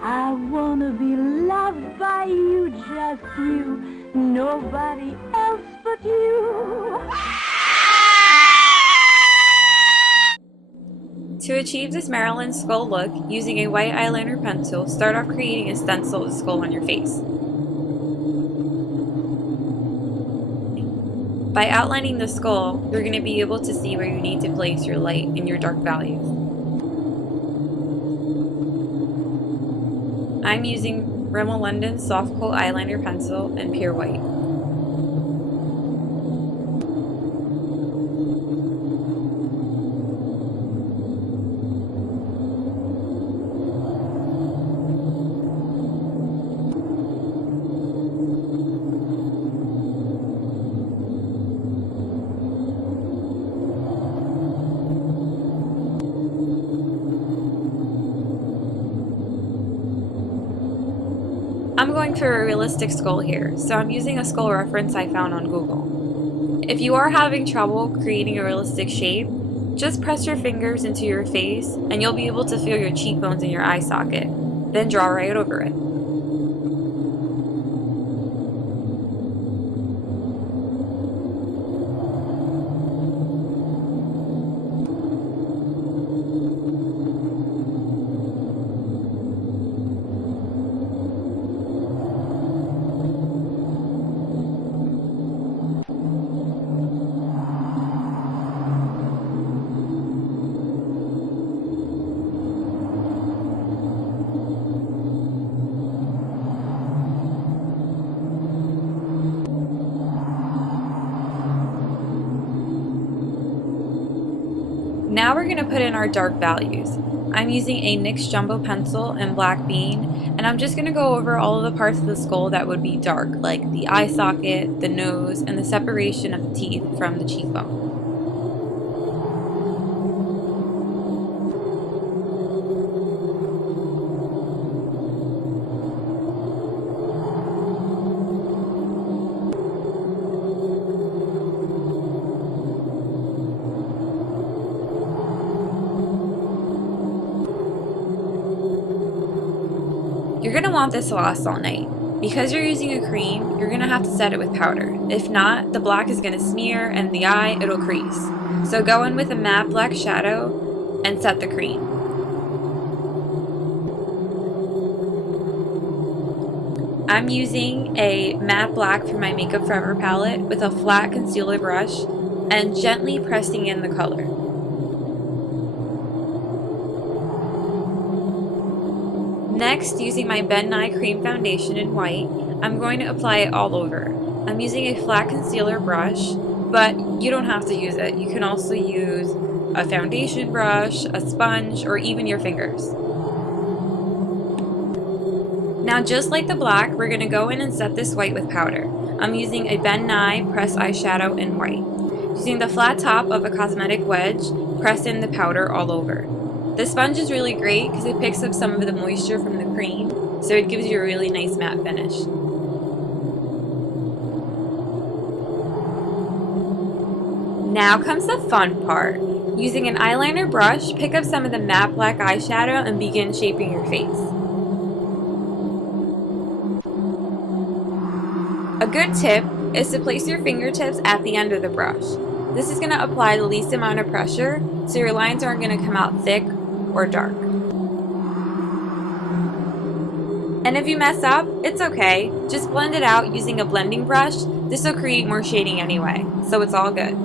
I wanna be loved by you, just you, nobody else but you. To achieve this Marilyn skull look, using a white eyeliner pencil, start off creating a stencil of the skull on your face. By outlining the skull, you're going to be able to see where you need to place your light and your dark values. I'm using Rimmel London Soft Coat Eyeliner Pencil in Pure White. I'm going for a realistic skull here, so I'm using a skull reference I found on Google. If you are having trouble creating a realistic shape, just press your fingers into your face and you'll be able to feel your cheekbones in your eye socket. Then draw right over it. Now we're going to put in our dark values. I'm using a NYX Jumbo Pencil in Black Bean, and I'm just going to go over all of the parts of the skull that would be dark, like the eye socket, the nose, and the separation of the teeth from the cheekbone. You're going to want this to last all night. Because you're using a cream, you're going to have to set it with powder. If not, the black is going to smear and the eye, it'll crease. So go in with a matte black shadow and set the cream. I'm using a matte black for my Makeup Forever palette with a flat concealer brush and gently pressing in the color. Next, using my Ben Nye Cream Foundation in white, I'm going to apply it all over. I'm using a flat concealer brush, but you don't have to use it. You can also use a foundation brush, a sponge, or even your fingers. Now, just like the black, we're going to go in and set this white with powder. I'm using a Ben Nye Press Eyeshadow in white. Using the flat top of a cosmetic wedge, press in the powder all over. The sponge is really great because it picks up some of the moisture from the cream, so it gives you a really nice matte finish. Now comes the fun part. Using an eyeliner brush, pick up some of the matte black eyeshadow and begin shaping your face. A good tip is to place your fingertips at the end of the brush. This is going to apply the least amount of pressure, so your lines aren't going to come out thick or dark. And if you mess up, it's okay. Just blend it out using a blending brush. This will create more shading anyway, so it's all good.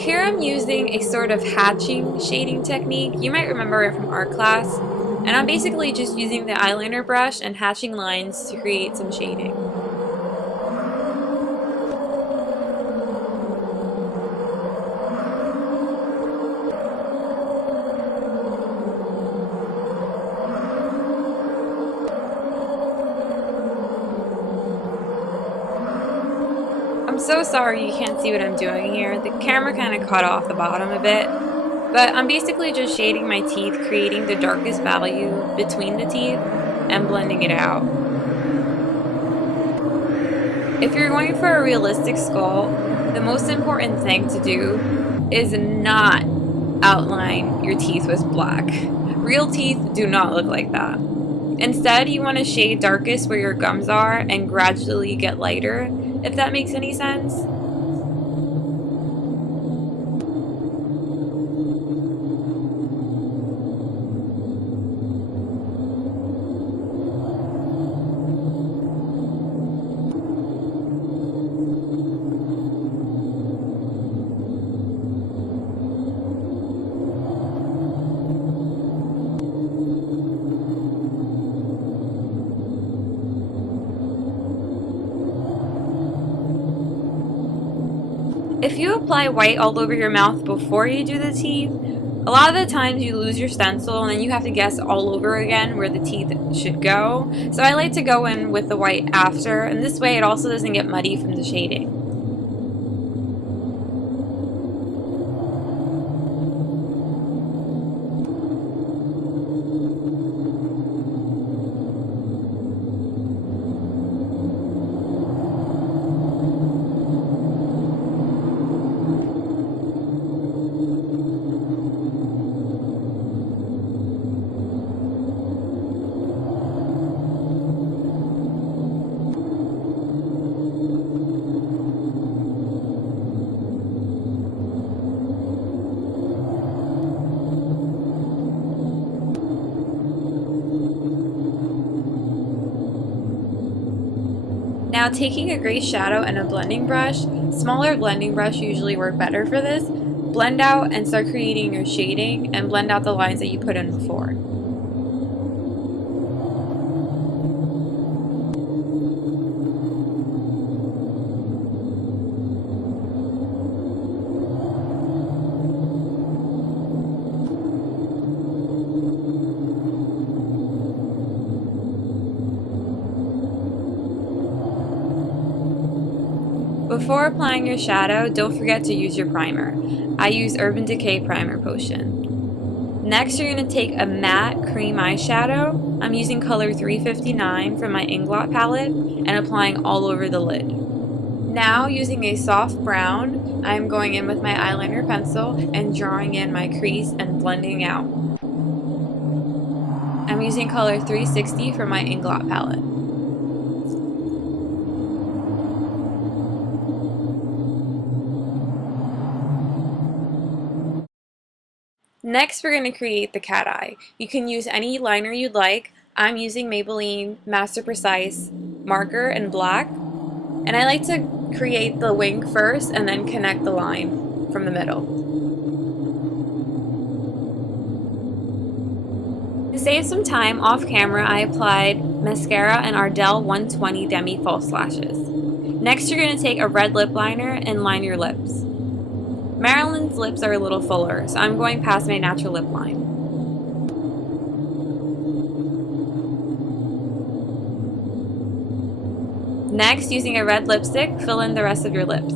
Here I'm using a sort of hatching shading technique. You might remember it from art class. And I'm basically just using the eyeliner brush and hatching lines to create some shading. I'm so sorry you can't see what I'm doing here. The camera kind of cut off the bottom a bit. But I'm basically just shading my teeth, creating the darkest value between the teeth and blending it out. If you're going for a realistic skull, the most important thing to do is not outline your teeth with black. Real teeth do not look like that. Instead, you want to shade darkest where your gums are and gradually get lighter, if that makes any sense. If you apply white all over your mouth before you do the teeth, a lot of the times you lose your stencil and then you have to guess all over again where the teeth should go. So I like to go in with the white after, and this way it also doesn't get muddy from the shading. Now taking a gray shadow and a blending brush, smaller blending brush usually work better for this, blend out and start creating your shading and blend out the lines that you put in before. Before applying your shadow, don't forget to use your primer. I use Urban Decay Primer Potion. Next, you're going to take a matte cream eyeshadow. I'm using color 359 from my Inglot palette and applying all over the lid. Now, using a soft brown, I'm going in with my eyeliner pencil and drawing in my crease and blending out. I'm using color 360 from my Inglot palette. Next, we're going to create the cat eye. You can use any liner you'd like. I'm using Maybelline Master Precise marker in black. And I like to create the wing first and then connect the line from the middle. To save some time off camera, I applied mascara and Ardell 120 Demi false lashes. Next, you're going to take a red lip liner and line your lips. Marilyn's lips are a little fuller, so I'm going past my natural lip line. Next, using a red lipstick, fill in the rest of your lips.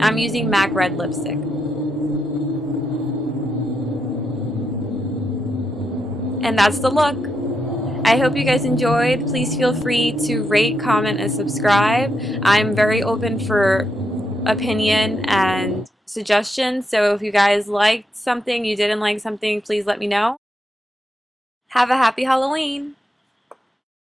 I'm using MAC red lipstick. And that's the look. I hope you guys enjoyed. Please feel free to rate, comment, and subscribe. I'm very open for opinion and suggestions, so if you guys liked something, you didn't like something, please let me know. Have a happy Halloween!